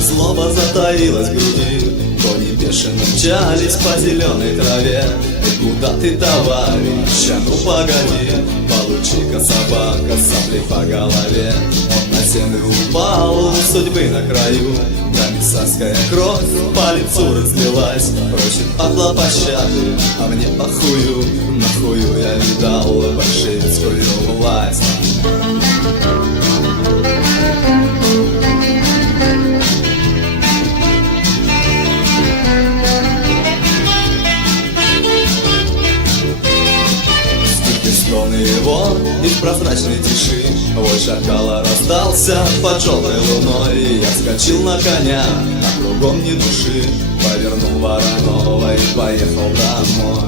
Злоба затаилась в груди, кони бешено мчались по зеленой траве. И куда ты, товарищ, а ну погоди, получи-ка, собака, соплей по голове. Он на землю упал, судьбы на краю, комиссарская кровь по лицу разлилась. Просит пахла пощады, а мне похую, нахую я видал большевистскую власть. Стоны его и в прозрачной тиши вой шакала раздался под желтой луной. Я вскочил на коня, а кругом ни души, повернул Воронова и поехал домой.